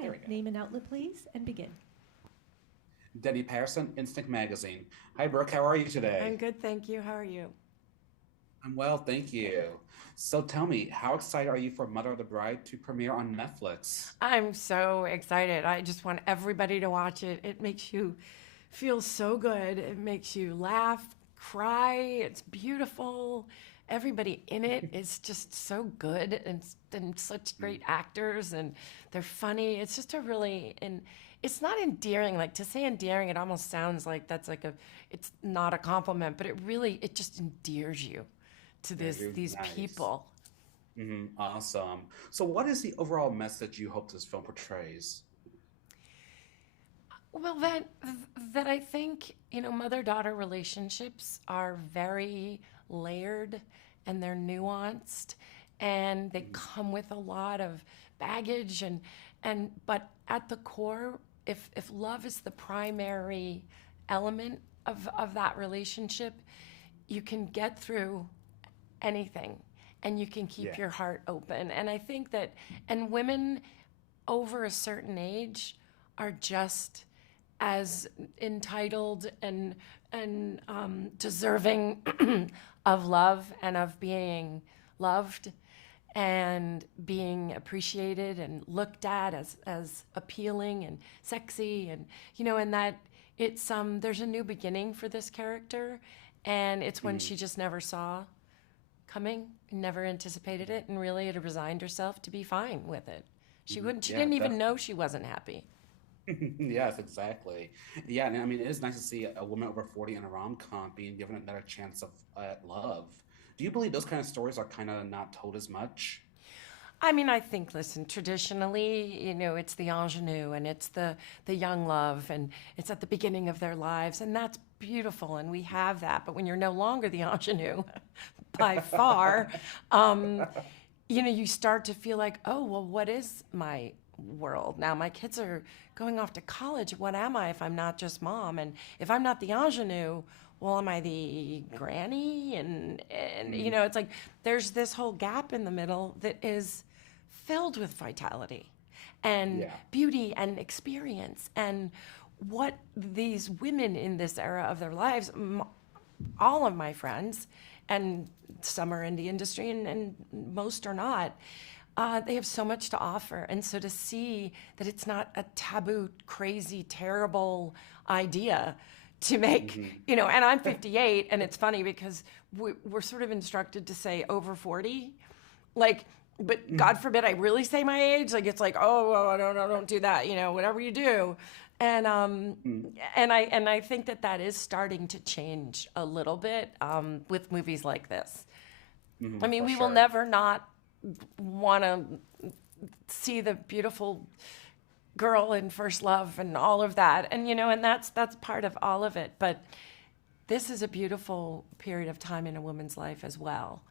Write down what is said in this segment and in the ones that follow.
Hi, There we go. name and outlet, please, and begin. Denny Patterson, Instinct Magazine. Hi, Brooke. How are you I'm today? good, thank you. How are you? I'm well, thank you. So tell me, how excited are you for Mother of the Bride to premiere on Netflix? I'm so excited. I just want everybody to watch it. It makes you feel so good. It makes you laugh, cry. It's beautiful. Everybody in it is just so good and such great actors and they're funny. It's just a really and it's not endearing. Like to say endearing, it almost sounds like that's like a it's not a compliment, but it just endears you to There's this you. these Nice. people. Awesome. So what is the overall message you hope this film portrays? Well, that I think, mother-daughter relationships are very layered and they're nuanced and they Mhm. come with a lot of baggage and but at the core, if love is the primary element of that relationship, you can get through anything and you can keep Yeah. your heart open. And I think that and women over a certain age are just as entitled and deserving of love and of being loved and being appreciated and looked at as appealing and sexy and and that it's there's a new beginning for this character and it's one Mhm. she just never saw coming, never anticipated it, and really had resigned herself to be fine with it. She Yeah, didn't even know definitely. she wasn't happy. Yes, exactly. Yeah, and I mean, it is nice to see a woman over 40 in a rom-com being given another chance of love. Do you believe those kind of stories are kind of not told as much? I mean, I think, listen, traditionally, it's the ingenue and it's the young love and it's at the beginning of their lives, and that's beautiful, and we have that. But when you're no longer the ingenue, by far, you start to feel like, oh, well, what is my world now? My kids are going off to college. What am I if I'm not just mom? And if I'm not the ingenue, well, am I the granny? And Mm, it's like there's this whole gap in the middle that is filled with vitality and yeah. beauty and experience and what these women in this era of their lives, all of my friends, and some are in the industry and most are not, they have so much to offer. And so to see that it's not a taboo, crazy, terrible idea to make, Hmm. and I'm 58, and it's funny because we're sort of instructed to say over 40. Like, but God forbid I really say my age. Like, it's like, oh, well, don't do that. Whatever you do, and I think that is starting to change a little bit with movies like this. I mean, For we will sure. never not want to see the beautiful girl in first love and all of that, and that's part of all of it. But this is a beautiful period of time in a woman's life as well.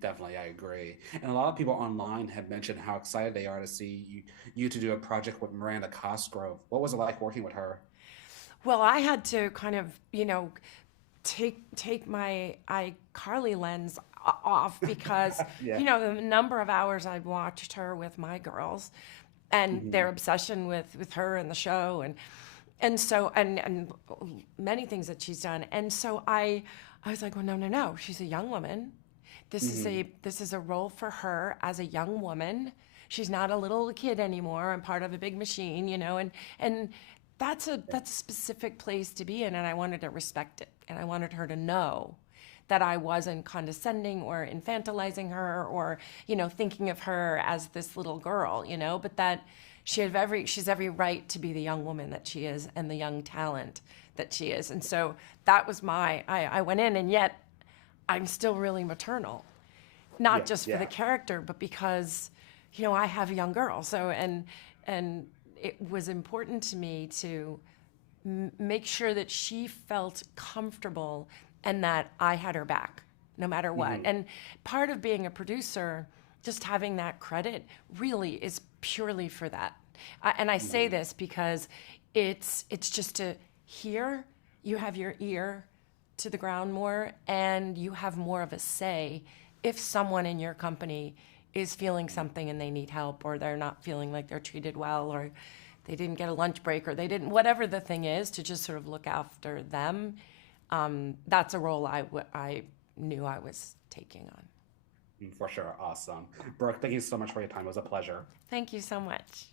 Definitely, I agree. And a lot of people online have mentioned how excited they are to see you to do a project with Miranda Cosgrove. What was it like working with her? Well, I had to kind of, take my iCarly lens off because, Yeah. the number of hours I've watched her with my girls and their Hmm. obsession with her and the show and so and many things that she's done. And so I was like, well, no. She's a young woman. Hmm. This is a role for her as a young woman. She's not a little kid anymore. I'm part of a big machine, and that's a specific place to be in, and I wanted to respect it, and I wanted her to know that I wasn't condescending or infantilizing her or thinking of her as this little girl, but that she's every right to be the young woman that she is and the young talent that she is. And so that was I went in, and yet I'm still really maternal, not Yeah, just for the yeah. character, but because, I have a young girl. So, and it was important to me to make sure that she felt comfortable and that I had her back no matter what. Hmm. And part of being a producer, just having that credit really is purely for that. And I say Hmm. this because it's just to hear, you have your ear to the ground more and you have more of a say if someone in your company is feeling something and they need help, or they're not feeling like they're treated well, or they didn't get a lunch break, or they didn't, whatever the thing is, to just sort of look after them. That's a role I knew I was taking on. For sure. Awesome. Brooke, thank you so much for your time. It was a pleasure. Thank you so much.